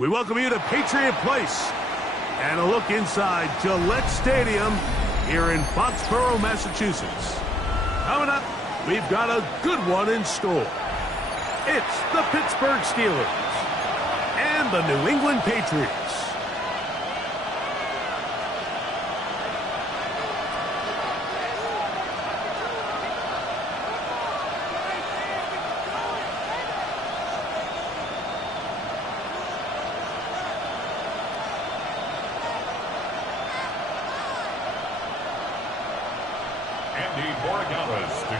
We welcome you to Patriot Place and a look inside Gillette Stadium here in Foxborough, Massachusetts. Coming up, we've got a good one in store. It's the Pittsburgh Steelers and the New England Patriots.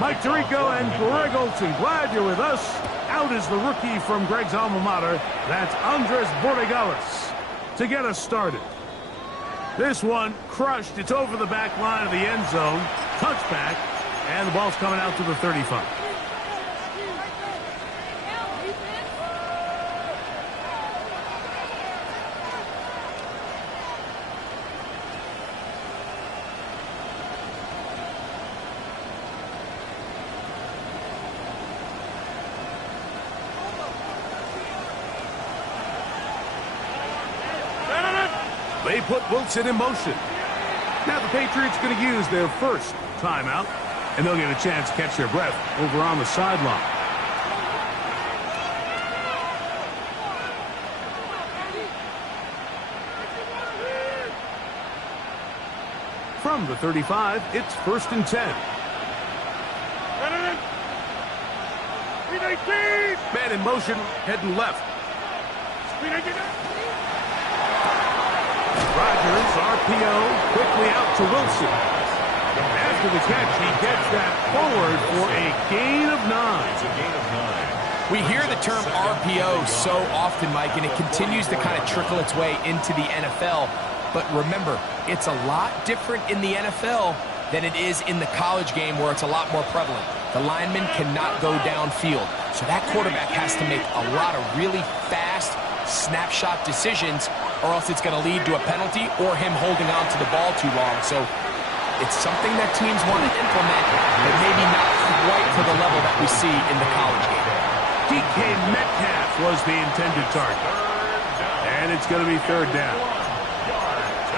Mike Tirico and Greg Olsen, glad you're with us. Out is the rookie from Greg's alma mater. That's Andres Borregales to get us started. This one crushed. It's over the back line of the end zone. Touchback, and the ball's coming out to the 35. They put Wilson in motion. Now the Patriots going to use their first timeout, and they'll get a chance to catch their breath over on the sideline. From the 35, it's 1st and 10. Man in motion, heading left. Rodgers, RPO, quickly out to Wilson. After the catch, he gets that forward for a gain of 9. It's a gain of 9. We hear the term RPO so often, Mike, and it continues to kind of trickle its way into the NFL. But remember, it's a lot different in the NFL than it is in the college game where it's a lot more prevalent. The lineman cannot go downfield. So that quarterback has to make a lot of really fast snapshot decisions, or else it's going to lead to a penalty or him holding on to the ball too long. So it's something that teams want to implement, but maybe not quite to the level that we see in the college game. DK Metcalf was the intended target. And it's going to be 3rd down.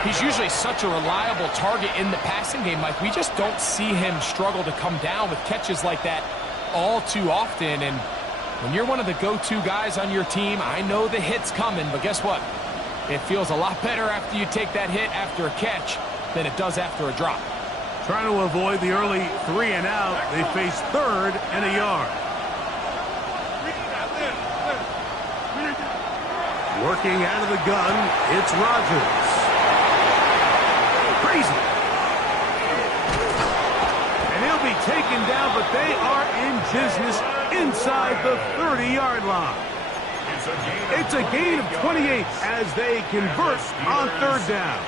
He's usually such a reliable target in the passing game, Mike. We just don't see him struggle to come down with catches like that all too often. And when you're one of the go-to guys on your team, I know the hit's coming, but guess what? It feels a lot better after you take that hit after a catch than it does after a drop. Trying to avoid the early 3 and out, they face 3rd and a yard. Working out of the gun, it's Rodgers. Crazy. And he'll be taken down, but they are in business inside the 30-yard line. It's a gain of 28 as they convert on 3rd down.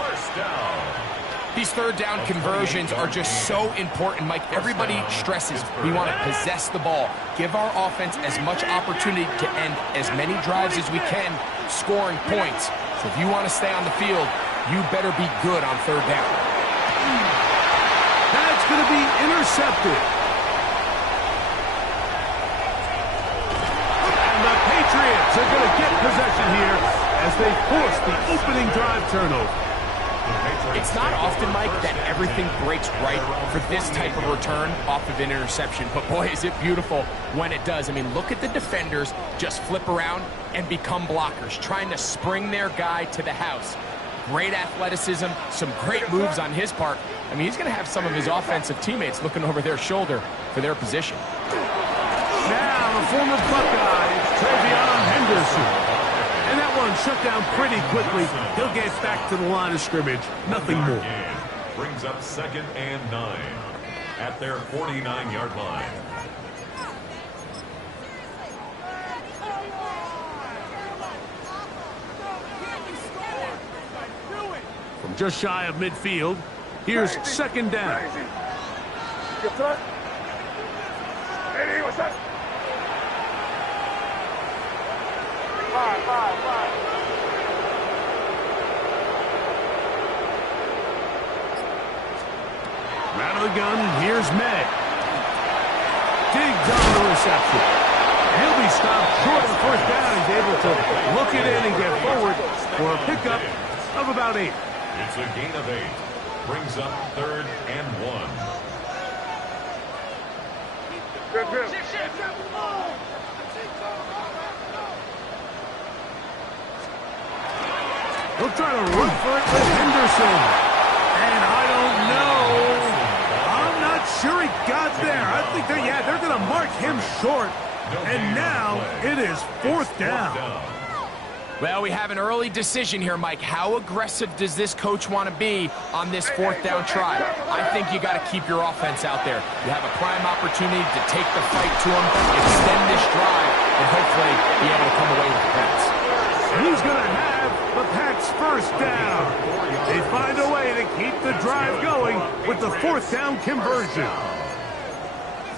These 3rd down conversions are just so important, Mike. Everybody stresses we want to possess the ball, give our offense as much opportunity to end as many drives as we can, scoring points. So if you want to stay on the field, you better be good on 3rd down. That's going to be intercepted. Patriots are going to get possession here as they force the opening drive turnover. It's not often, Mike, that everything breaks right for this type of return off of an interception. But boy, is it beautiful when it does. I mean, look at the defenders just flip around and become blockers, trying to spring their guy to the house. Great athleticism, some great moves on his part. I mean, he's going to have some of his offensive teammates looking over their shoulder for their position. Now, the former Buckeye, Travion Henderson. And that one shut down pretty quickly. He'll get back to the line of scrimmage. Nothing more. Brings up 2nd and 9 at their 49-yard line. From just shy of midfield, here's 2nd down. Out of the gun, here's May. Digs on the reception. He'll be stopped short of 1st down. He's able to look it in and get forward for a pickup of about 8. It's a gain of 8. Brings up 3rd and 1. He'll try to run for it with Henderson. And I don't know. I'm not sure he got there. I think they're going to mark him short. And now it is 4th down. Well, we have an early decision here, Mike. How aggressive does this coach want to be on this 4th down try? I think you got to keep your offense out there. You have a prime opportunity to take the fight to him, extend this drive, and hopefully be able to come away with the points. He's going to have the Pats' 1st down. They find a way to keep the drive going with the 4th down conversion.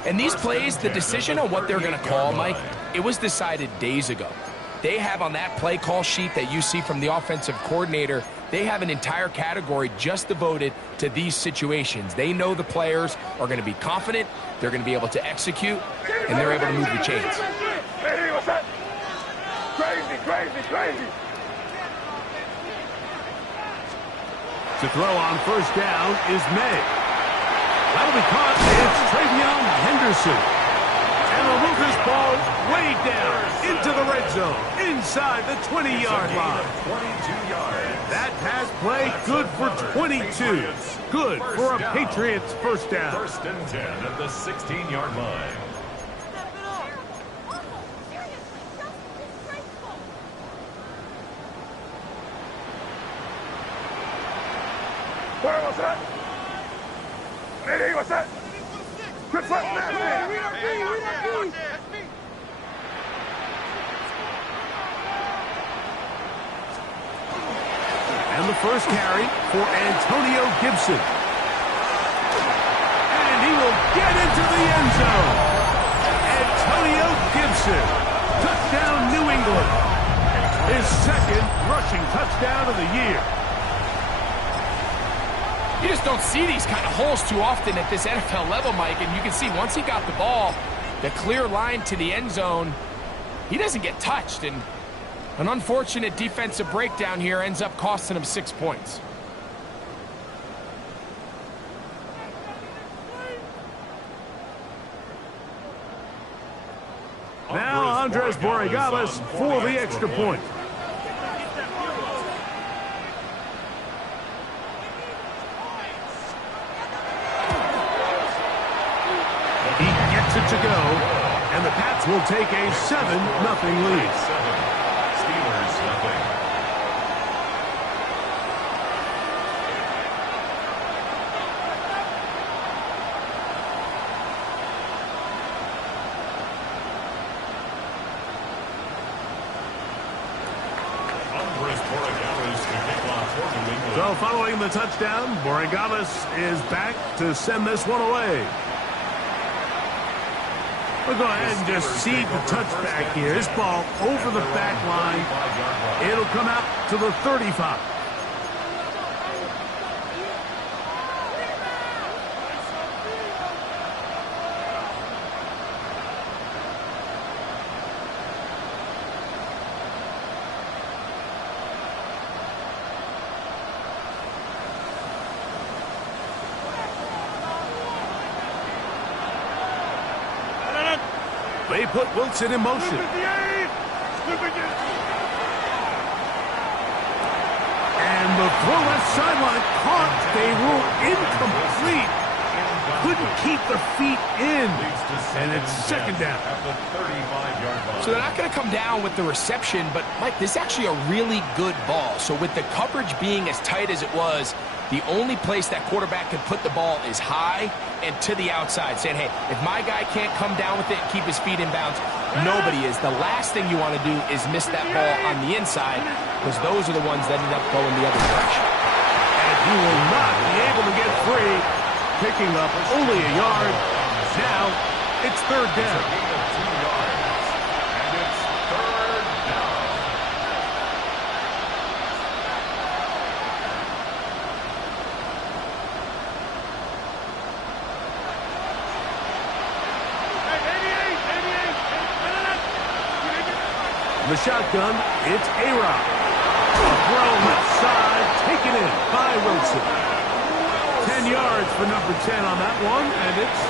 And these plays, the decision on what they're going to call, Mike, it was decided days ago. They have on that play call sheet that you see from the offensive coordinator, they have an entire category just devoted to these situations. They know the players are going to be confident, they're going to be able to execute, and they're able to move the chains. Hey, what's that? Crazy. To throw on 1st down is May. That'll be caught. It's Travion Henderson. And they'll move this ball way down into the red zone, inside the 20-yard line. 22 yards. That pass play, good for 22. Good for a Patriots 1st down. 1st and 10 at the 16-yard line. Where was that? Hey, what's that? Good foot, And the first carry for Antonio Gibson. And he will get into the end zone. Antonio Gibson. Touchdown, New England. His 2nd rushing touchdown of the year. You just don't see these kind of holes too often at this NFL level, Mike, and you can see once he got the ball, the clear line to the end zone, he doesn't get touched, and an unfortunate defensive breakdown here ends up costing him 6 points. Now Andres Borregales for the extra point. To go, and the Pats will take a 7-0 lead. Steelers nothing. Andres Borregales to kick off for New England. So following the touchdown, Borregales is back to send this one away. We'll go ahead and just seed the touchback here. This ball over the back line. It'll come out to the 35. They put Wilson in motion. And the throw left sideline caught. They rule incomplete. Couldn't keep the feet in. And it's 2nd down. So they're not going to come down with the reception, but, Mike, this is actually a really good ball. So with the coverage being as tight as it was, the only place that quarterback can put the ball is high and to the outside, saying, hey, if my guy can't come down with it and keep his feet in bounds, nobody is. The last thing you want to do is miss that ball on the inside, because those are the ones that end up going the other direction. And he will not be able to get free, picking up only a yard. Now it's 3rd down. The the shotgun, it's A-Rod. Throw left side, taken in by Wilson. 10 yards for number 10 on that one, and it's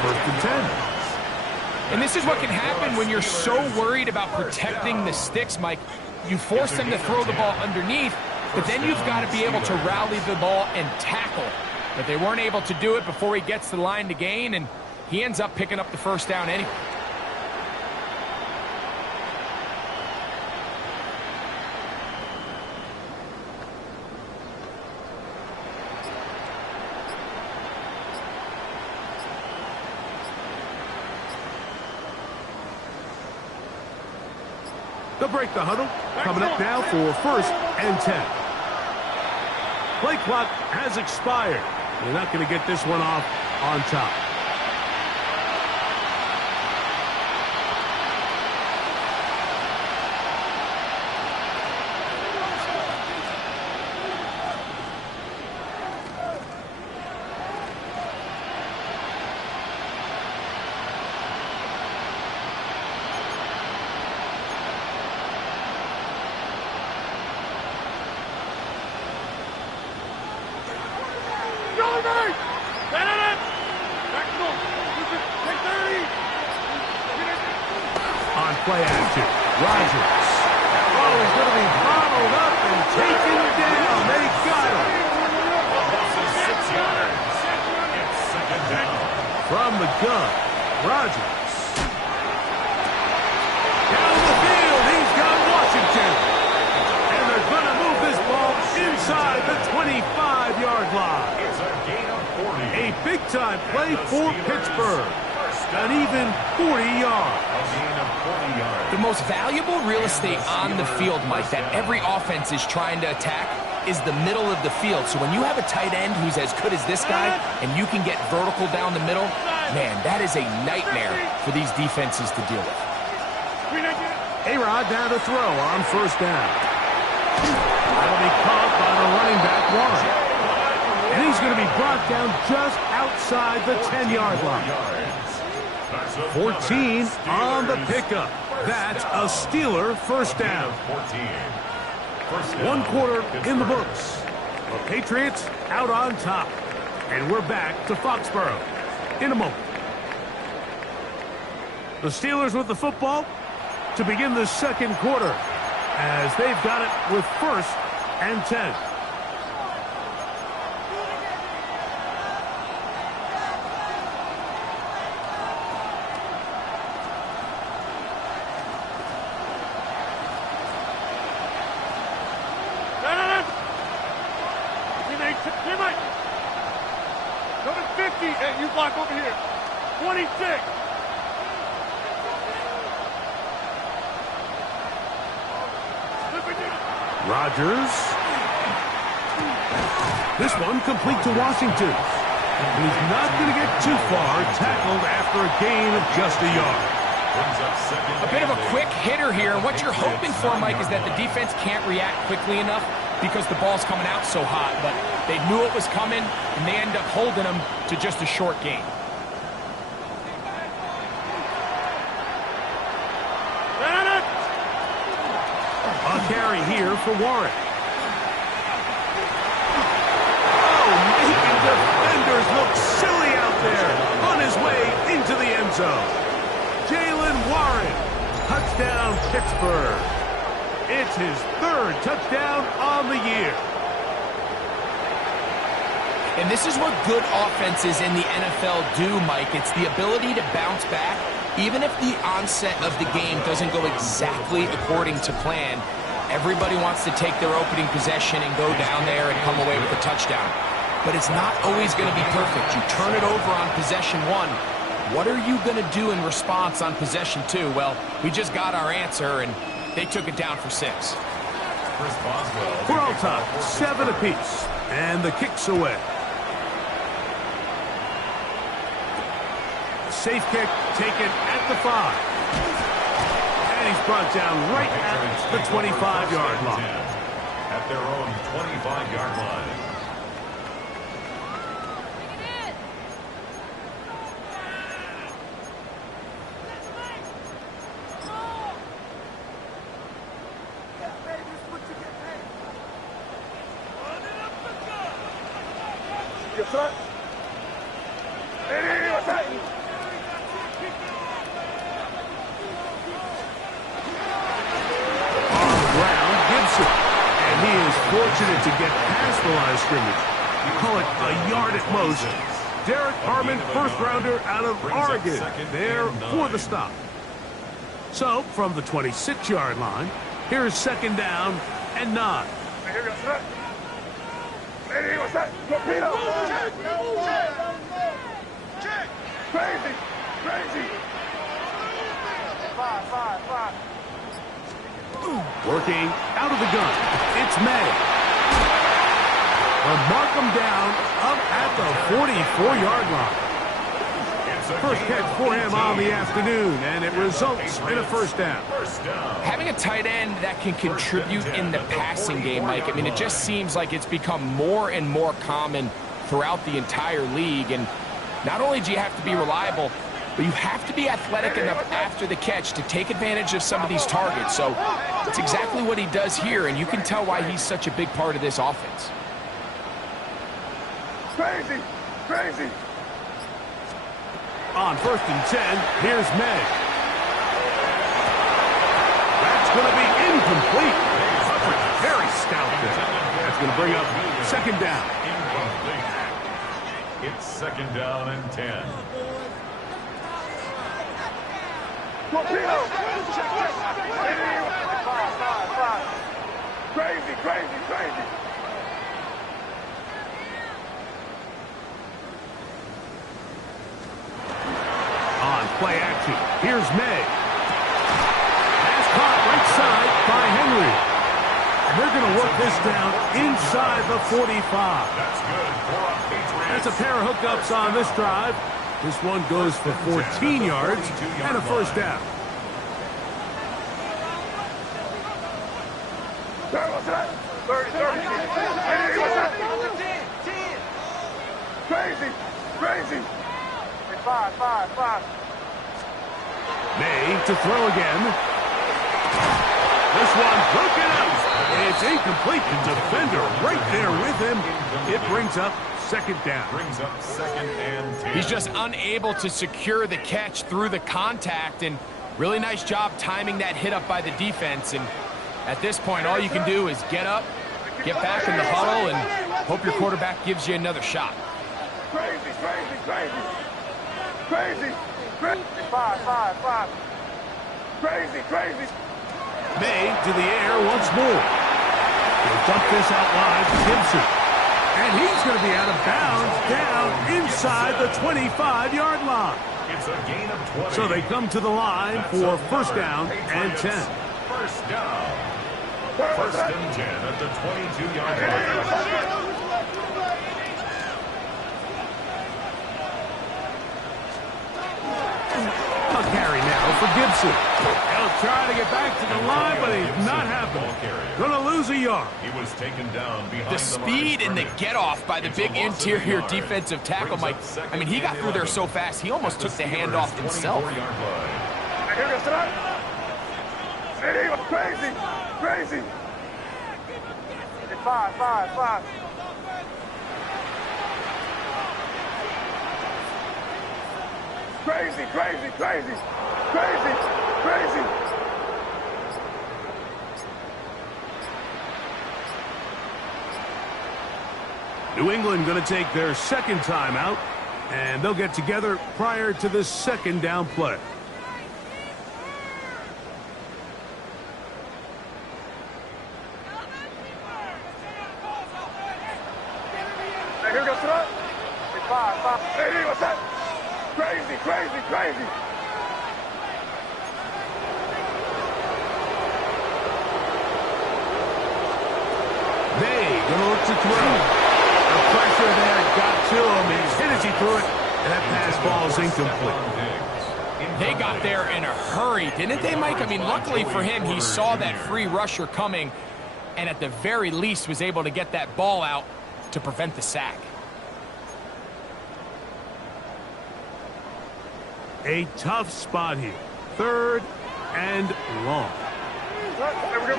1st and 10. And this is what can happen when you're so worried about protecting the sticks, Mike. You force them to throw the ball underneath, but then you've got to be able to rally the ball and tackle. But they weren't able to do it before he gets to the line to gain, and he ends up picking up the first down anyway. They'll break the huddle. Coming up now for 1st and 10. Play clock has expired. They're not going to get this one off on top. On play action, Rodgers. Oh, he's going to be bottled up and taken down. They got him. It's 2nd down. From the gun, Rodgers. Down the field, he's got Washington. And they're going to move this ball inside the 25-yard line. It's a gain of 40. A big-time play for Pittsburgh. An even 40 yards. A gain of 40 yards. The most valuable real estate on the field, Mike, that every offense is trying to attack is the middle of the field. So when you have a tight end who's as good as this guy and you can get vertical down the middle, man, that is a nightmare for these defenses to deal with. A-Rod down to throw on 1st down. That'll be caught by the running back, Warren. And he's going to be brought down just outside the 10-yard line. 14 on the pickup. That's a Steeler 1st down. 1 quarter in the books. The Patriots out on top. And we're back to Foxborough in a moment. The Steelers with the football to begin the 2nd quarter as they've got it with 1st and 10. Number 50, and you block over here. 26. Rodgers. This one complete to Washington. And he's not going to get too far, tackled after a gain of just a yard. A bit of a quick hitter here. What you're hoping for, Mike, is that the defense can't react quickly enough because the ball's coming out so hot. But they knew it was coming, and they end up holding them to just a short gain. A carry here for Warren. Oh, making defenders look silly out there on his way into the end zone. Jaylen Warren, touchdown Pittsburgh. It's his 3rd touchdown on the year. And this is what good offenses in the NFL do, Mike. It's the ability to bounce back. Even if the onset of the game doesn't go exactly according to plan, everybody wants to take their opening possession and go down there and come away with a touchdown. But it's not always going to be perfect. You turn it over on possession 1. What are you going to do in response on possession 2? Well, we just got our answer, and they took it down for 6. We're all top, 7 apiece, and the kick's away. Safe kick taken at the 5. And he's brought down right at the 25-yard line. At their own 25-yard line. On the ground, Gibson. And he is fortunate to get past the line of scrimmage. You call it a yard at most. Derek Harmon, first rounder out of Oregon, there for the stop. So, from the 26-yard line, here's second down and 9. Working out of the gun, it's May. They'll mark him down up at the 44-yard line. First catch for him on the afternoon, and it results in a first down. Having a tight end that can contribute in the passing game, Mike, I mean, it just seems like it's become more and more common throughout the entire league. And not only do you have to be reliable, but you have to be athletic enough after the catch to take advantage of some of these targets. So it's exactly what he does here, and you can tell why he's such a big part of this offense. Crazy! On first and 10, here's May. That's going to be incomplete. Very stout there. That's going to bring up second down. Incomplete. It's second down and 10. Crazy! On play action, here's May. Pass caught right side by Henry. And they're going to work this down inside the 45. That's good for a Patriots. That's a pair of hookups on this drive. This one goes for 14 yards and a first down. Crazy! 5. May to throw again. This one broken out. It's incomplete. The defender right there with him. It brings up second down. Brings up second and 10. He's just unable to secure the catch through the contact, and really nice job timing that hit up by the defense. And at this point, all you can do is get up, get back in the huddle, and hope your quarterback gives you another shot. Crazy! 5. Crazy! May to the air once more. He'll dump this out wide to Gibson. And he's going to be out of bounds down inside the 25-yard line. It's a gain of 20. So they come to the line for first down and 10. First down. First and 10 at the 22-yard line. A carry now for Gibson. He'll try to get back to the line, but he's not happening. Going to lose a yard. He was taken down behind The speed and the get-off by the big interior defensive tackle, Mike. I mean, he got through there so fast, he almost took the handoff himself. Crazy! 5. Crazy! New England going to take their second timeout, and they'll get together prior to the second down play. Here goes it. 5. Hey, what's that? Crazy! They going to look to throw. The pressure there got to him. He's hit as he threw it, and that pass ball is incomplete. They got there in a hurry, didn't they, Mike? I mean, luckily for him, he saw that free rusher coming, and at the very least was able to get that ball out to prevent the sack. A tough spot here. Third and long. There we go.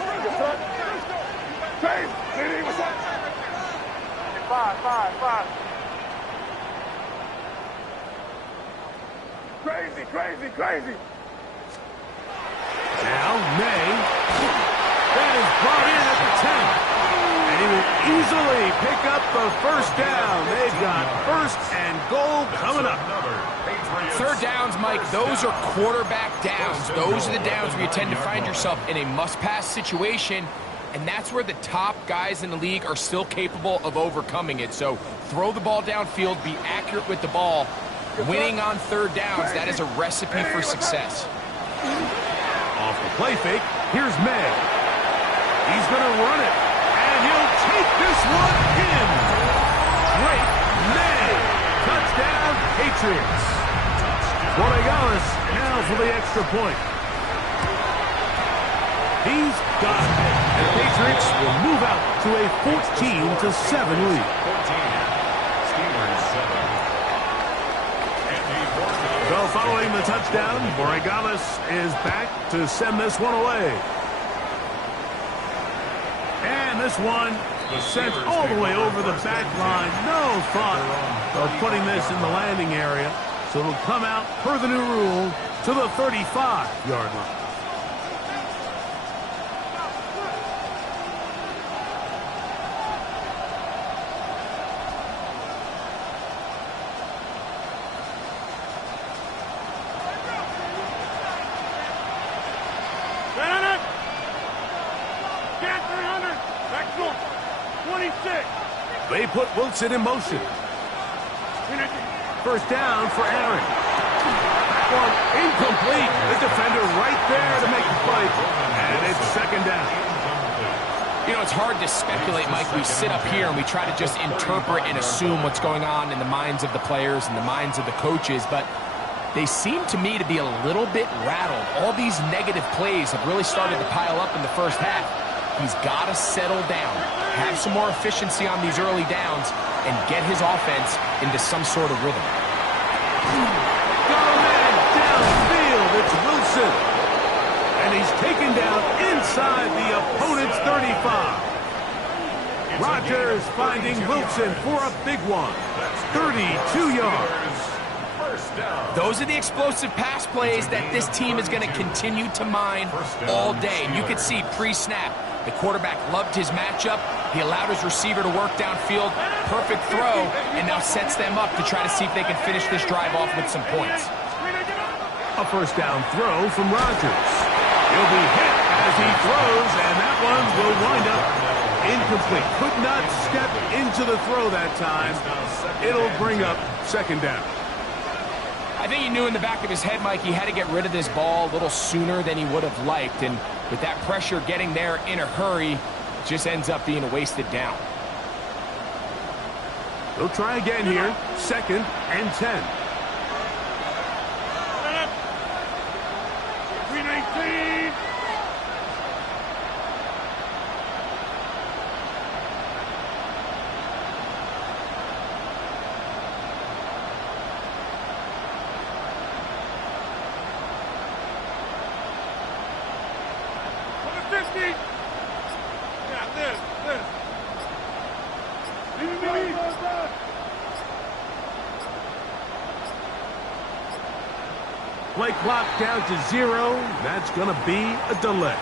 Crazy! What's that? 5. Crazy, crazy, crazy. Now, May. That is brought in at the 10. And he will easily pick up the first down. They've got first and goal coming up. Third downs, Mike, those are quarterback downs. Those are the downs where you tend to find yourself in a must-pass situation, and that's where the top guys in the league are still capable of overcoming it. So throw the ball downfield, be accurate with the ball. Winning on third downs, that is a recipe for success. Off the play fake, here's May. He's going to run it, and he'll take this one in. Drake May. Touchdown, Patriots. Borregales now for the extra point. He's got it. And the Patriots will move out to a 14-7 lead. So following the touchdown, Borregales is back to send this one away. And this one sent all the way over the back line. No thought of putting this in the landing area. So it'll come out, per the new rule, to the 35-yard line. They put Wilson in motion. First down for Aaron. That one incomplete. The defender right there to make the play. And it's second down. You know, it's hard to speculate, Mike. We sit up here and we try to just interpret and assume what's going on in the minds of the players and the minds of the coaches, but they seem to me to be a little bit rattled. All these negative plays have really started to pile up in the first half. He's got to settle down, have some more efficiency on these early downs, and get his offense into some sort of rhythm. Got a man downfield. It's Wilson. And he's taken down inside the opponent's 35. Rodgers finding Wilson for a big one. 32 yards. Those are the explosive pass plays that this team is going to continue to mine all day. And you could see pre-snap, the quarterback loved his matchup. He allowed his receiver to work downfield. Perfect throw, and now sets them up to try to see if they can finish this drive off with some points. A first down throw from Rodgers. He'll be hit as he throws, and that one will wind up incomplete. Could not step into the throw that time. It'll bring up second down. I think he knew in the back of his head, Mike, he had to get rid of this ball a little sooner than he would have liked. And with that pressure getting there in a hurry, it just ends up being a wasted down. They'll try again here. Second and 10. 319. Play clock down to 0. That's going to be a delay.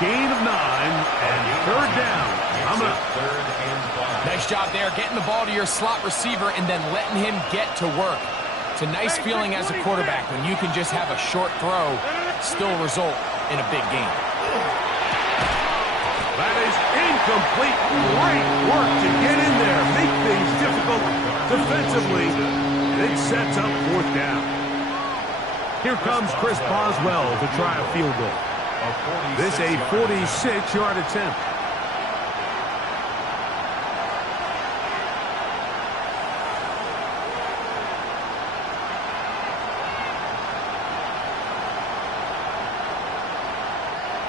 Gain of 9 and third down. Coming up. Nice job there, getting the ball to your slot receiver and then letting him get to work. It's a nice feeling as a quarterback when you can just have a short throw, still result in a big gain. That is incomplete. Great work to get in there, make things difficult defensively. It sets up fourth down. Here comes Chris Boswell to try a field goal. This a 46-yard attempt.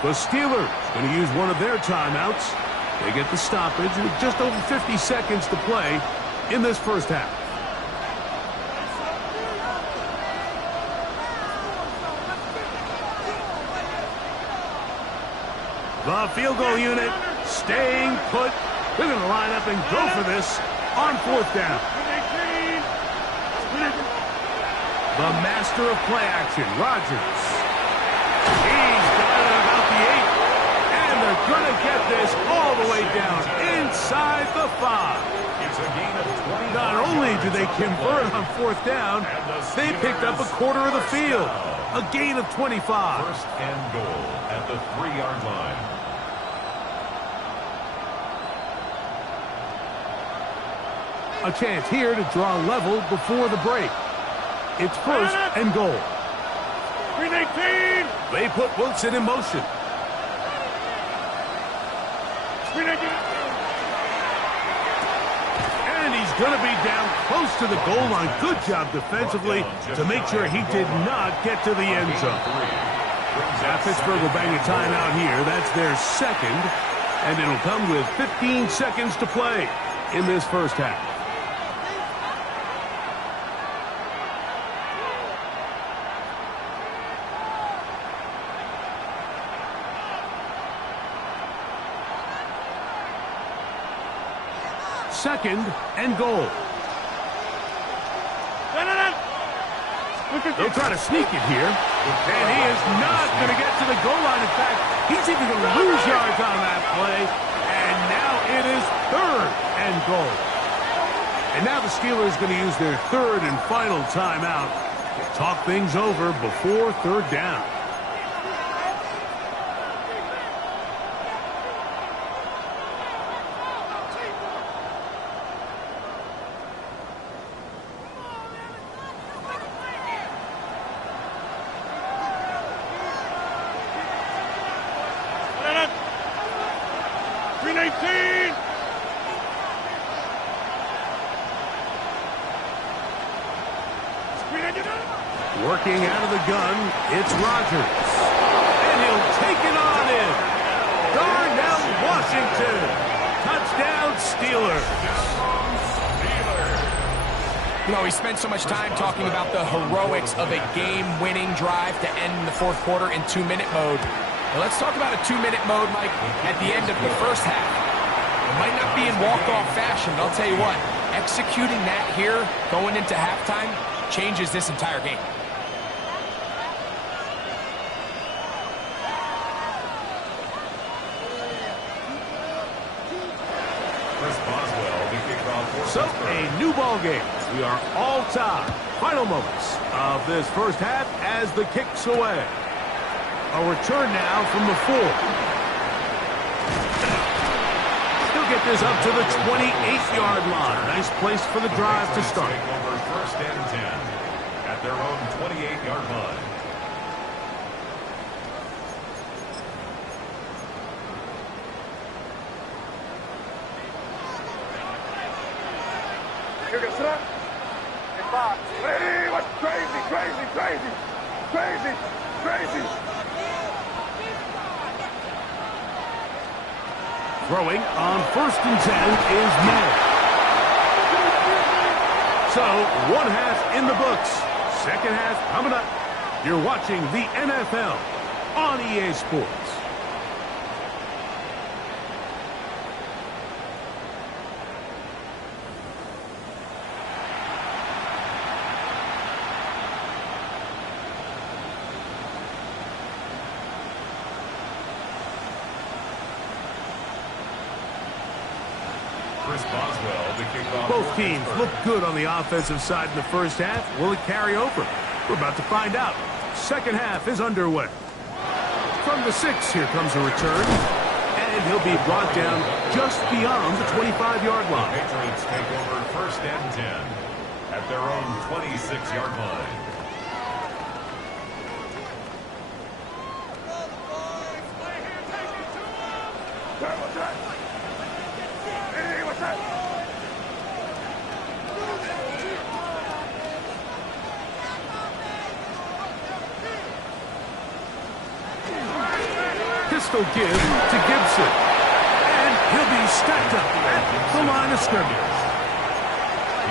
The Steelers going to use one of their timeouts. They get the stoppage with just over 50 seconds to play in this first half. The field goal unit staying put. They're going to line up and go for this on fourth down. The master of play action, Rodgers. He's got it about the 8. And they're going to get this all the way down inside the 5. It's a gain of 20. Not only do they convert on fourth down, they picked up a quarter of the field. A gain of 25. First and goal at the 3-yard line. A chance here to draw level before the break. It's first and goal. 318. They put Wilson in motion. And he's going to be down close to the goal line. Good job defensively to make sure he did not get to the end zone. Now Pittsburgh will bang a timeout here. That's their second. And it'll come with 15 seconds to play in this first half. Second and goal. They'll try to sneak it here. And he is not going to get to the goal line. In fact, he's even going to lose yards on that play. And now it is third and goal. And now the Steelers going to use their third and final timeout to talk things over before third down. Working out of the gun, it's Rodgers. And he'll take it on in. Darnell Washington. Touchdown, Steelers. You know, he spent so much time talking about the heroics of a game-winning drive to end the fourth quarter in 2-minute mode. Now let's talk about a 2-minute mode, Mike, at the end of the first half. It might not be in walk-off fashion, but I'll tell you what, executing that here, going into halftime, changes this entire game. So, a new ball game. We are all tied. Final moments of this first half as the kick's away. A return now from the 4. He'll get this up to the 28-yard line. Nice place for the drive to start. First and 10 at their own 28-yard line. Hey, what's crazy, crazy, crazy, crazy, crazy. Throwing on first and 10 is May. So, one half in the books. Second half coming up. You're watching the NFL on EA Sports. Both teams look good on the offensive side in the first half. Will it carry over? We're about to find out. Second half is underway. From the 6, here comes a return. And he'll be brought down just beyond the 25-yard line. Patriots take over first and 10 at their own 26-yard line. they'll give to Gibson. And he'll be stacked up at the line of scrimmage.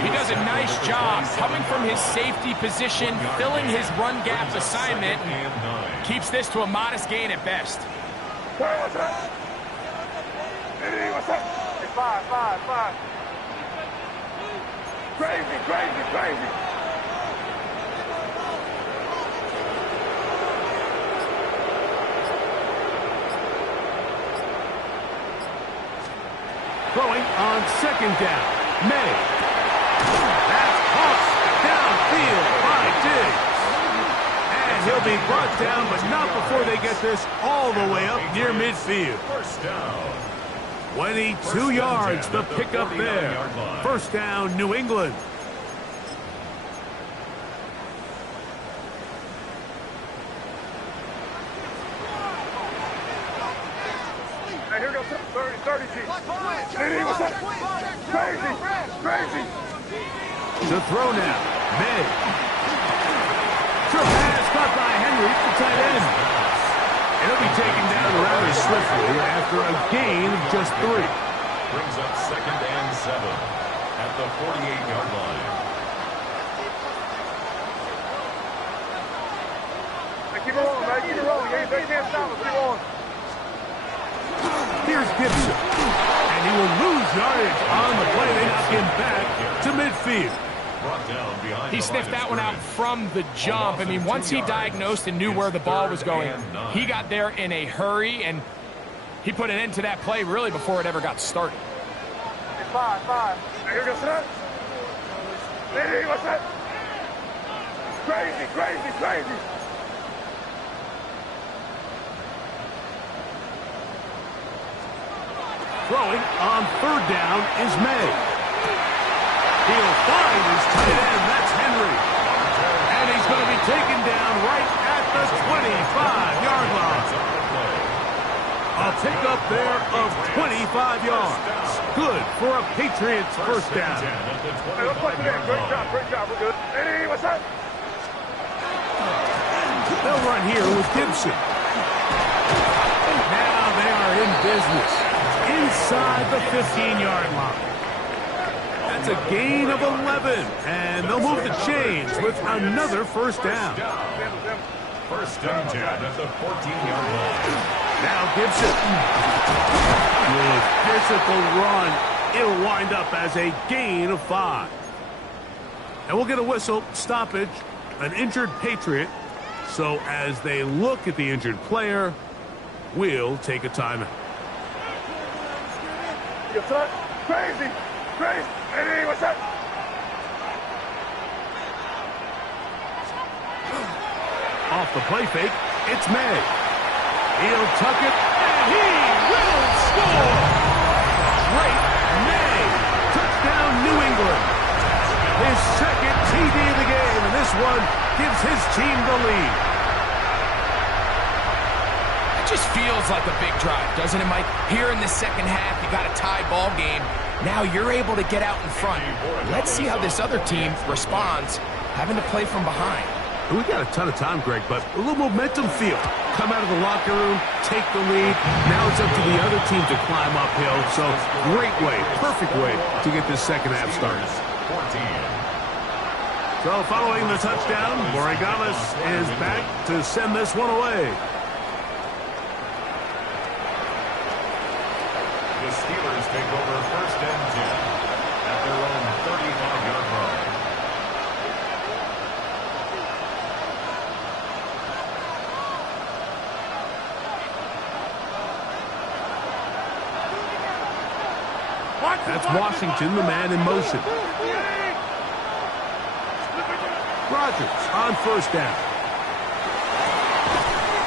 He does a nice job coming from his safety position, filling his run gap assignment, and keeps this to a modest gain at best. What's up? Hey, what's up? It's five. Crazy. Throwing on second down. May. That's tossed downfield by Diggs. And he'll be brought down, but not before they get this all the way up near midfield. First down. 22 yards, the pickup there. First down, New England. Hey, here goes 30 G. Hey, what's up? Crazy. To throw now, May. Short pass caught by Henry, the tight end. And he'll be taken down rather swiftly after a gain of just 3. Brings up 2nd and 7 at the 48-yard line. Hey, keep it rolling, man. Keep it rolling. They can't stop us. Keep on. Here's Gibson. And he will lose yardage on the play. They knock him back to midfield. He sniffed that one out from the jump. I mean, once he diagnosed and knew where the ball was going, he got there in a hurry, and he put an end to that play really before it ever got started. It's 5. Hey, here goes that. Hey, what's that? Crazy. Throwing on third down is May. He'll find his tight end. That's Henry. And he's going to be taken down right at the 25-yard line. A pickup there of 25 yards. Good for a Patriots first down. Hey, let's play today. Great job. We're good. Hey, what's up? They'll run here with Gibson. Now they are in business. Inside the 15-yard line. That's a gain of 11, and they'll move the chains with another first down. First and 10 at the 14-yard line. Now Gibson. With physical run, it'll wind up as a gain of 5. And we'll get a whistle, stoppage, an injured Patriot. So as they look at the injured player, we'll take a timeout. Crazy. Hey, what's up? Off the play fake, it's May. He'll tuck it, and he will score! Drake May, touchdown New England. His second TD of the game, and this one gives his team the lead. It just feels like a big drive, doesn't it, Mike? Here in the second half, you got a tie ball game. Now you're able to get out in front. Let's see how this other team responds, having to play from behind. We got a ton of time, Greg, but a little momentum feel. Come out of the locker room, take the lead. Now it's up to the other team to climb uphill. So great way, perfect way to get this second half started. 14. So following the touchdown, Borregales is back to send this one away. The Steelers take over first and 10 at their own 35-yard line. That's Washington, the man in motion. Rodgers on first down.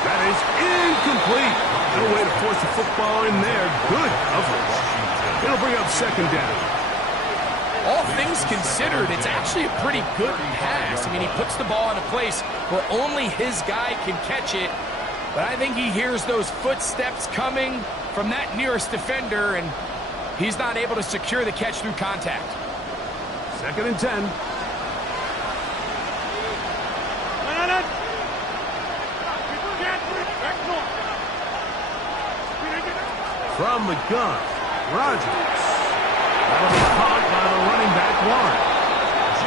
That is incomplete. No way to force the football in there. Good coverage. It'll bring up second down. All things considered, it's actually a pretty good pass. I mean, he puts the ball in a place where only his guy can catch it. But I think he hears those footsteps coming from that nearest defender, and he's not able to secure the catch through contact. Second and 10. From the gun, Rodgers. That'll be caught by the running back, Warren.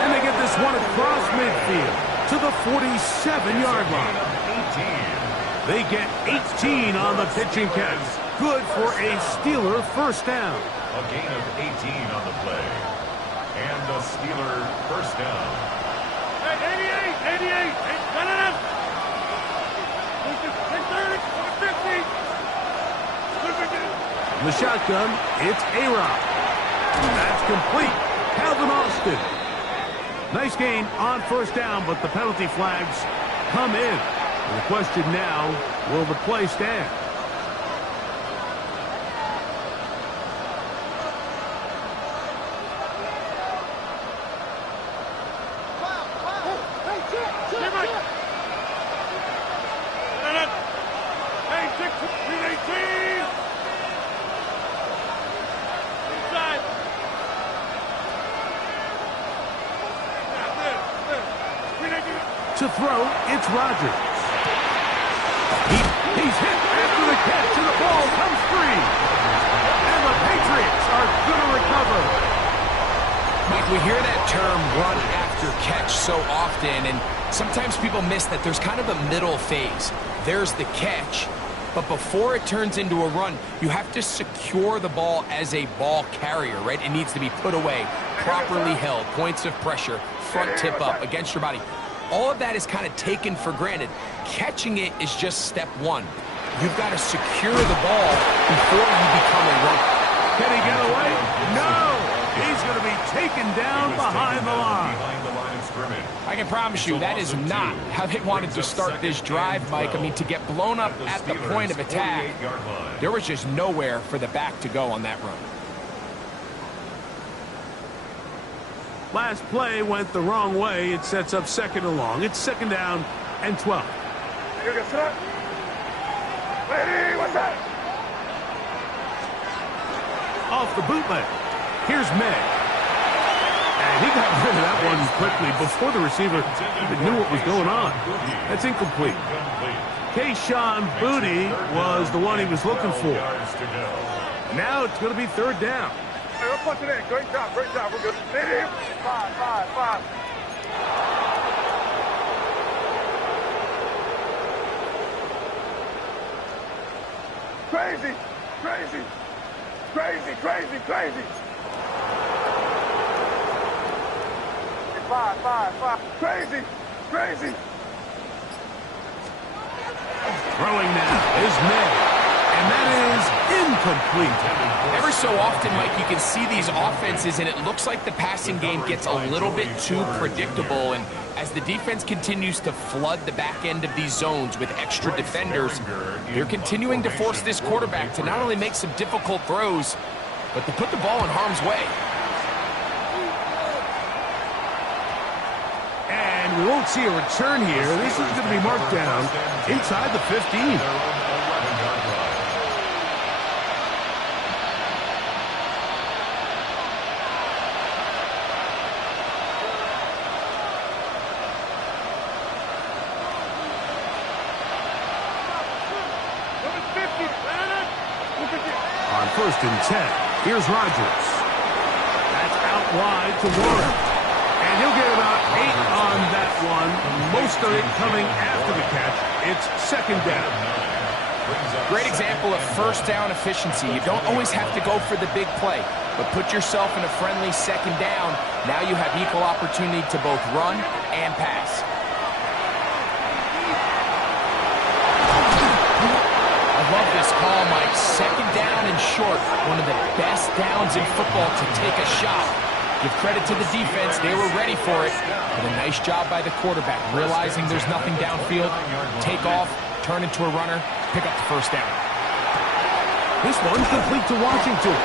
And they get this one across midfield to the 47-yard line. They get 18 on the pitching catch. Good for a Steeler first down. A gain of 18 on the play. And the Steeler first down. Hey, 88, no. In the shotgun, it's A-Rod. That's complete. Calvin Austin. Nice gain on first down, but the penalty flags come in. And the question now, will the play stand? To throw, it's Rodgers. He's hit after the catch, and the ball comes free. And the Patriots are going to recover. Mike, we hear that term run after catch so often, and sometimes people miss that there's kind of a middle phase. There's the catch, but before it turns into a run, you have to secure the ball as a ball carrier, right? It needs to be put away, properly held, points of pressure, front tip up against your body. All of that is kind of taken for granted. Catching it is just step one. You've got to secure the ball before you become a runner. Can he get away? No! He's going to be taken down behind the line. I can promise you that is not how they wanted to start this drive, Mike. I mean, to get blown up at the point of attack, there was just nowhere for the back to go on that run. Last play went the wrong way. It sets up second and long. It's second down and 12. You get set. Lady, what's that? Off the bootleg. Here's May. And he got rid of that one quickly before the receiver even knew what was going on. That's incomplete. Kayshon Boutte was the one he was looking for. Now it's going to be third down. Hey, let's punch it in. Great job. We're good. Lady, 5. Crazy. 5. Crazy. Throwing now is May. And that is incomplete. Ever so often, Mike, you can see these offenses, and it looks like the passing game gets a little bit too predictable. And as the defense continues to flood the back end of these zones with extra defenders, they're continuing to force this quarterback to not only make some difficult throws, but to put the ball in harm's way. And we won't see a return here. This is going to be marked down inside the 15. On first and 10, here's Rodgers. That's out wide to Warren. And he'll get about 8 on that one. Most of it coming after the catch. It's second down. Great example of first down efficiency. You don't always have to go for the big play, but put yourself in a friendly second down. Now you have equal opportunity to both run and pass. Love this call, Mike. Second down and short. One of the best downs in football to take a shot. Give credit to the defense. They were ready for it. But a nice job by the quarterback, realizing there's nothing downfield. Take off, turn into a runner, pick up the first down. This one's complete to Washington.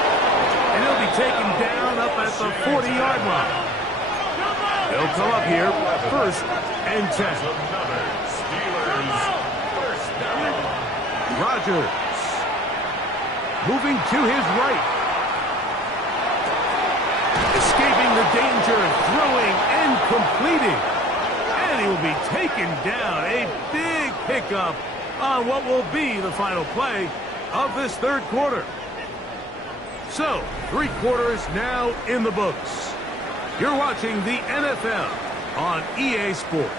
And he'll be taken down up at the 40-yard line. They'll come up here first and 10. Rodgers moving to his right. Escaping the danger, throwing and completing. And he will be taken down. A big pickup on what will be the final play of this third quarter. So, 3 quarters now in the books. You're watching the NFL on EA Sports.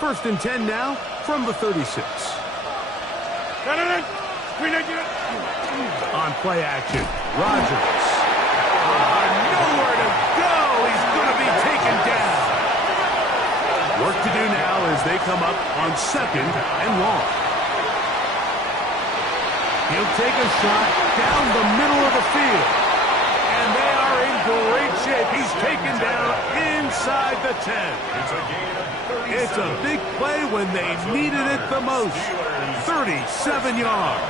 First and 10 now from the 36. On play action, Rodgers. Nowhere to go. He's going to be taken down. Work to do now as they come up on 2nd and long. He'll take a shot down the middle of the field. And they are in great shape. He's taken down inside the 10. It's a big play when they needed it the most. 37 yards.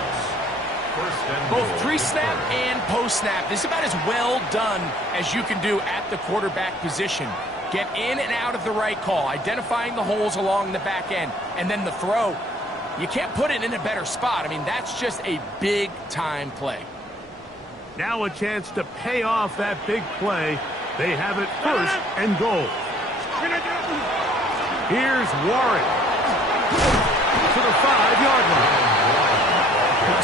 Both pre-snap and post-snap. This is about as well done as you can do at the quarterback position. Get in and out of the right call, identifying the holes along the back end, and then the throw. You can't put it in a better spot. I mean, that's just a big-time play. Now a chance to pay off that big play. They have it 1st and goal. Here's Warren to the 5-yard line.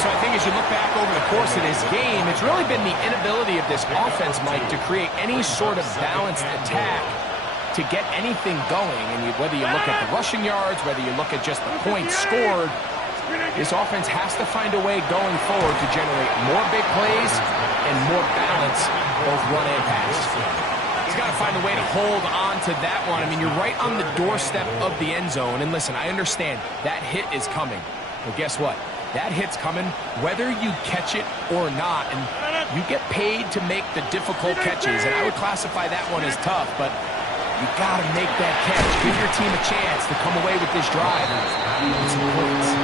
So I think as you look back over the course of this game, it's really been the inability of this offense, Mike, to create any sort of balanced attack to get anything going. And whether you look at the rushing yards, whether you look at just the points scored, this offense has to find a way going forward to generate more big plays and more balance, both run and pass. He's got to find a way to hold on to that one. I mean, you're right on the doorstep of the end zone. And listen, I understand that hit is coming. But guess what? That hit's coming whether you catch it or not. And you get paid to make the difficult catches. And I would classify that one as tough. But you got to make that catch. Give your team a chance to come away with this drive and some points.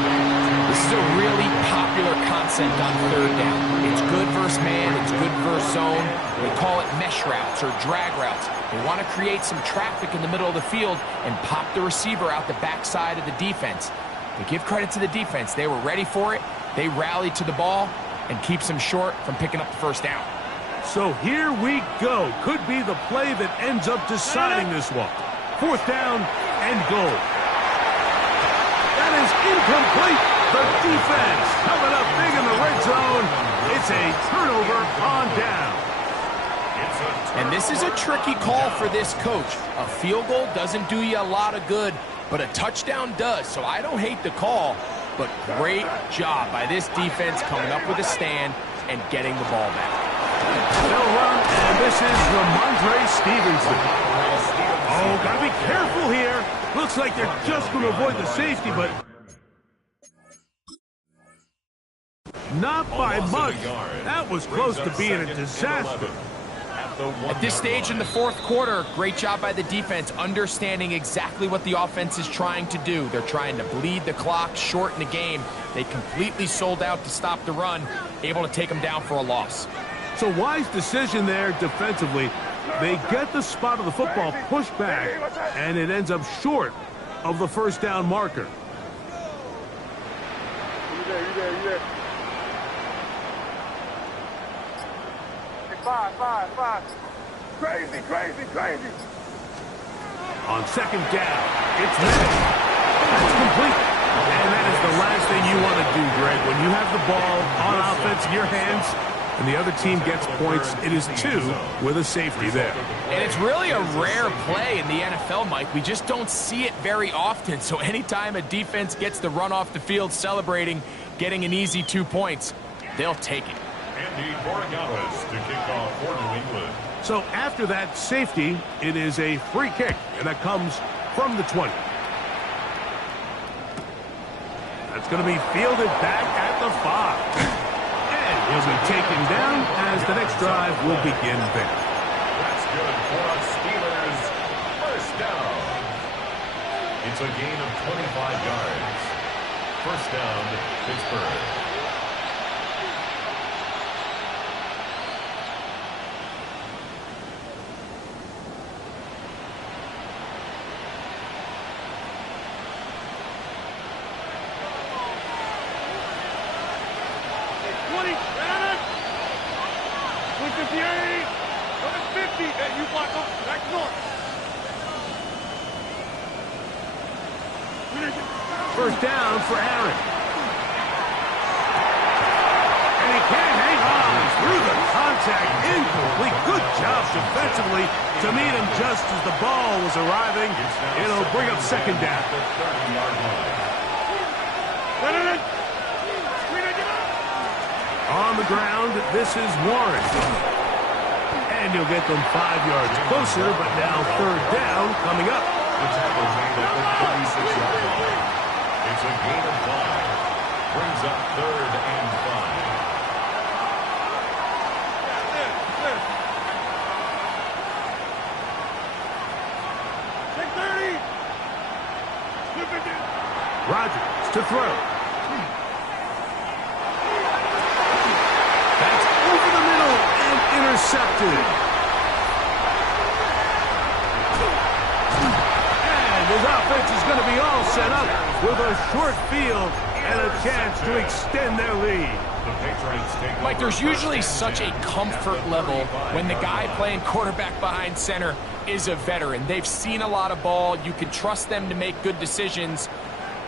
This is a really popular concept on 3rd down. It's good versus man. It's good versus zone. They call it mesh routes or drag routes. They want to create some traffic in the middle of the field and pop the receiver out the backside of the defense. But give credit to the defense. They were ready for it. They rallied to the ball and keeps them short from picking up the 1st down. So here we go. Could be the play that ends up deciding this one. 4th down and goal. That is incomplete. The defense coming up big in the red zone. It's a turnover on down. And this is a tricky call for this coach. A field goal doesn't do you a lot of good, but a touchdown does. So I don't hate the call, but great job by this defense coming up with a stand and getting the ball back. They'll run, and this is Ramondre Stevenson. Oh, gotta be careful here. Looks like they're just going to avoid the safety, but not by much. That was close to being a disaster. At this stage in the 4th quarter, great job by the defense, understanding exactly what the offense is trying to do. They're trying to bleed the clock, shorten the game. They completely sold out to stop the run, able to take them down for a loss. So wise decision there defensively. They get the spot of the football pushed back, and it ends up short of the 1st down marker. You there. Five. Crazy. On 2nd down, it's Manning. That's complete. And that is the last thing you want to do, Greg. When you have the ball on offense in your hands and the other team gets points, it is 2 with a safety there. And it's really a rare play in the NFL, Mike. We just don't see it very often. So anytime a defense gets the run off the field celebrating, getting an easy 2 points, they'll take it. Andy Borregales to kick off for New England. So after that safety, it is a free kick, and that comes from the 20. That's going to be fielded back at the 5. And he'll be taken down as the next drive will begin there. That's good for us Steelers. 1st down. It's a gain of 25 yards. 1st down, Pittsburgh. Number 50. Hey, you watch them. Back north. First down for Aaron. And he can't hang on through the contact. Incomplete. Good job defensively to meet him just as the ball was arriving. It'll bring up second down. On the ground, this is Warren. And you'll get them 5 yards closer, but now third down coming up. The tackle made at the 36-yard line. It's a gain of 5. Brings up third and 5. Take 30. Rodgers to throw. That's over the middle and intercepted. And his offense is going to be all set up with a short field and a chance to extend their lead. The Patriots take Mike, over there's usually first such a comfort level when the guy playing quarterback behind center is a veteran. They've seen a lot of ball. You can trust them to make good decisions.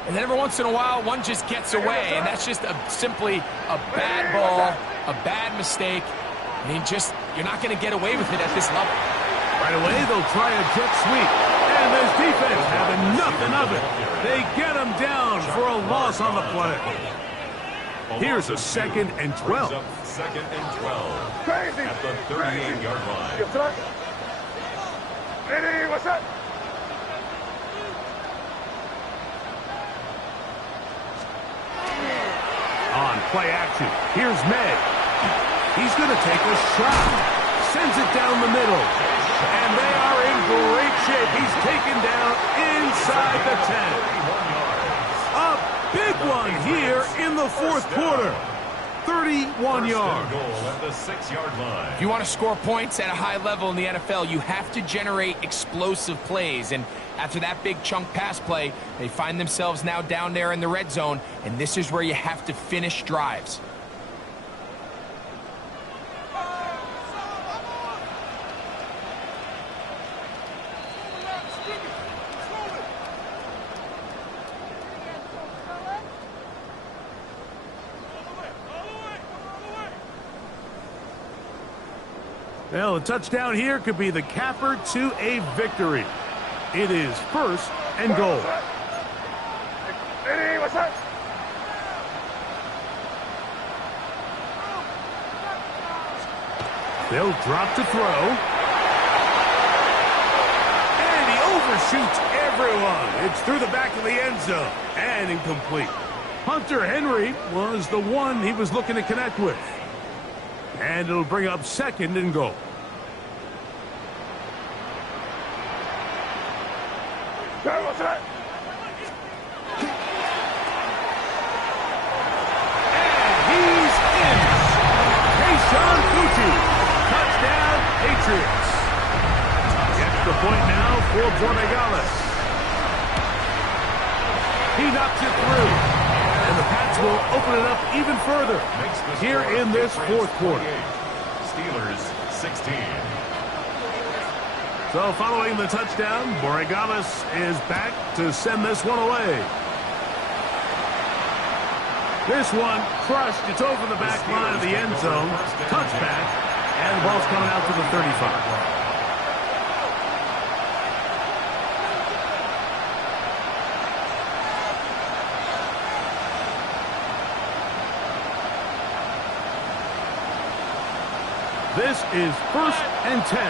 And then every once in a while, one just gets away, and that's just simply a bad ball, a bad mistake. I mean, you're not going to get away with it at this level. Right away, they'll try a jet sweep. And this defense having nothing of it. They get him down for a loss on the play. Here's a 2nd and 12. Brings up 2nd and 12. Crazy. At the 38-yard line. Yes, sir. Ready, what's up? On play action, here's May. He's going to take a shot. Sends it down the middle. And they are in great shape. He's taken down inside the 10. 31 yards. A big one here in the fourth quarter. 31 yards. Goal at the 6-yard line. If you want to score points at a high level in the NFL, you have to generate explosive plays. And after that big chunk pass play, they find themselves now down there in the red zone, and this is where you have to finish drives. Well, a touchdown here could be the capper to a victory. It is 1st and goal. Ready, what's up? They'll drop to throw. And he overshoots everyone. It's through the back of the end zone and incomplete. Hunter Henry was the one he was looking to connect with. And it'll bring up 2nd and goal. Hey, what's up? He's in. Kayshon Boutte. Touchdown, Patriots. The extra point now for Borregales. He knocks it through. And the Pats will open it up even further here in this fourth quarter. Steelers 16. So following the touchdown, Borregales is back to send this one away. This one crushed. It's over the back line of the end zone. Touchback. And the ball's coming out to the 35. This is 1st and 10.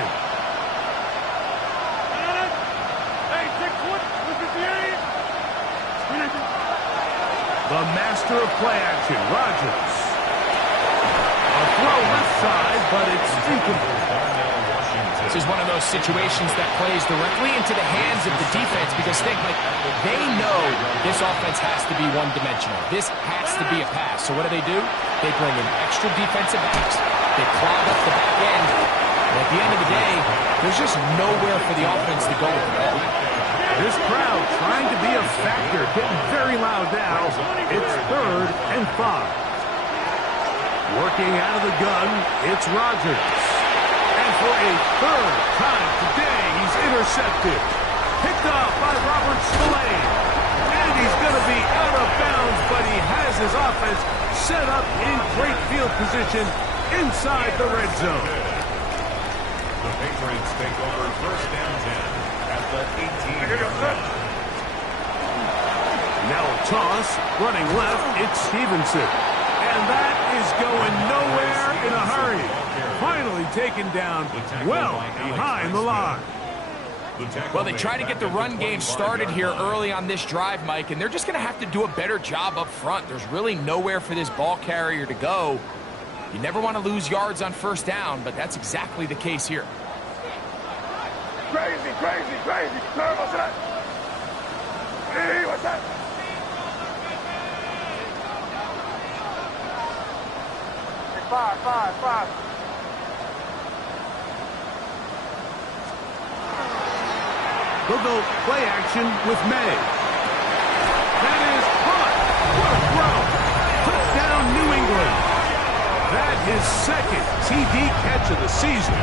Hey, take foot. Look at the aim. The master of play action, Rodgers. A throw left side, but it's incomplete. This is one of those situations that plays directly into the hands of the defense because they know this offense has to be one-dimensional. This has to be a pass. So what do? They bring in extra defensive backs. They clog up the back end. And at the end of the day, there's just nowhere for the offense to go with the ball. This crowd trying to be a factor, getting very loud now. It's 3rd and 5. Working out of the gun, it's Rodgers. And for a third time today, he's intercepted. Picked off by Robert Spillane. And he's going to be out of bounds, but he has his offense set up in great field position inside the red zone. The Patriots take over first and 10 at the 18-yard line. Now a toss, running left, it's Stevenson. And that is going nowhere in a hurry. Finally taken down well behind the line. Well, they try to get the run game started here early on this drive, Mike, and they're just going to have to do a better job up front. There's really nowhere for this ball carrier to go. You never want to lose yards on first down, but that's exactly the case here. Crazy, crazy, crazy. Sir, what's that? Hey, what's that? Five. They'll go play action with May. That is caught. What a throw. Touchdown, New England. That is second TD catch of the season.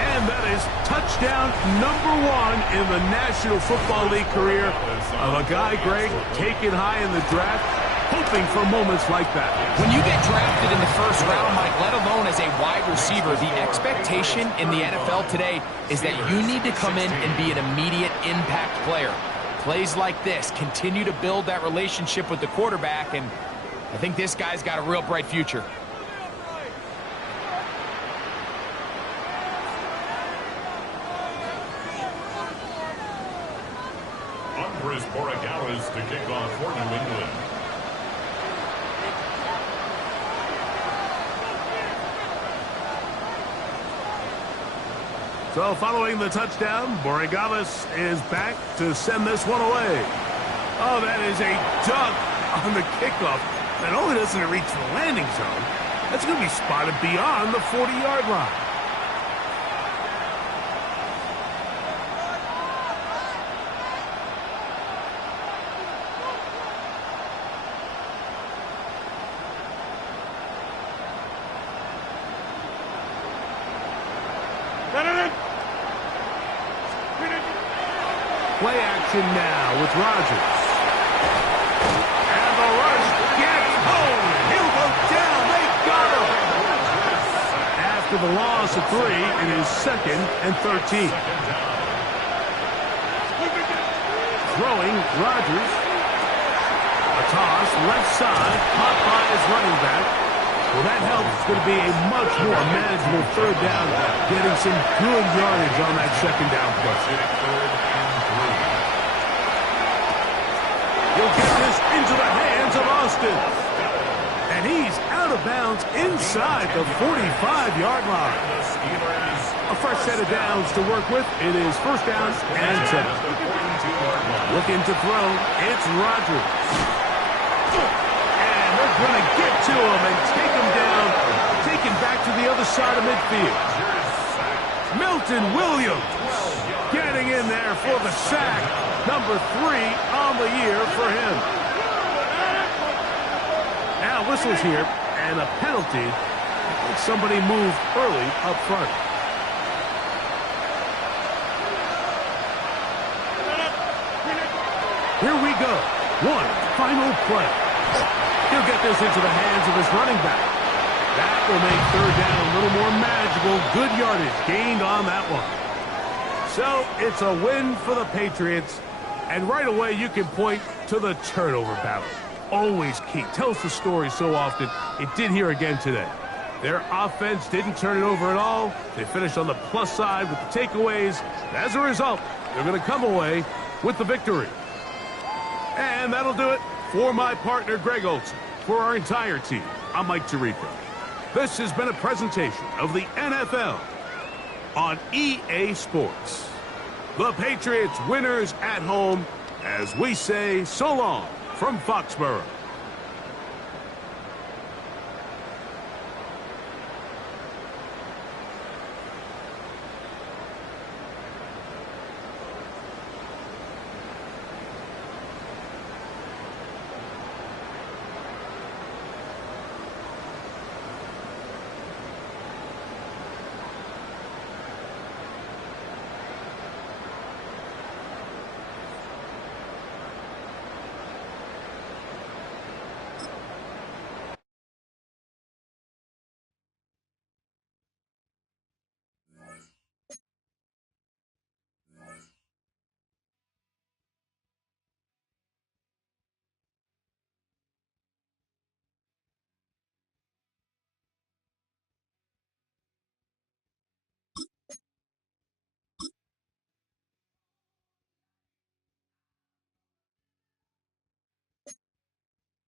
And that is touchdown number 1 in the National Football League career of a guy, Greg, taken high in the draft, hoping for moments like that. When you get drafted in the first round, Mike, let alone as a wide receiver, the expectation in the NFL today is that you need to come in and be an immediate impact player. Plays like this continue to build that relationship with the quarterback, and I think this guy's got a real bright future. Andres Borregales to kick off for New England. So following the touchdown, Borregales is back to send this one away. Oh, that is a dunk on the kickoff. Not only doesn't it reach the landing zone, that's going to be spotted beyond the 40-yard line. Play action now with Rodgers. And the rush gets home. He'll go down. They got him. After the loss of 3, it is 2nd and 13. Throwing Rodgers. A toss, left side, caught by his running back. Well, that helps. It's going to be a much more manageable third down, getting some good yardage on that second down play. He'll get this into the hands of Austin. And he's out of bounds inside the 45-yard line. A fresh set of downs to work with. It is first down and 10. Looking to throw. It's Rodgers. And they're going to get to him and take him down. Take him back to the other side of midfield. Milton Williams getting in there for the sack. Number 3 on the year for him. Now whistles here and a penalty. Somebody moved early up front. Here we go. One final play. He'll get this into the hands of his running back. That will make third down a little more manageable. Good yardage gained on that one. So it's a win for the Patriots. And right away, you can point to the turnover battle. Always key. Tells the story so often. It did here again today. Their offense didn't turn it over at all. They finished on the plus side with the takeaways. As a result, they're going to come away with the victory. And that'll do it for my partner, Greg Olsen. For our entire team, I'm Mike Tirico. This has been a presentation of the NFL on EA Sports. The Patriots winners at home as we say so long from Foxborough.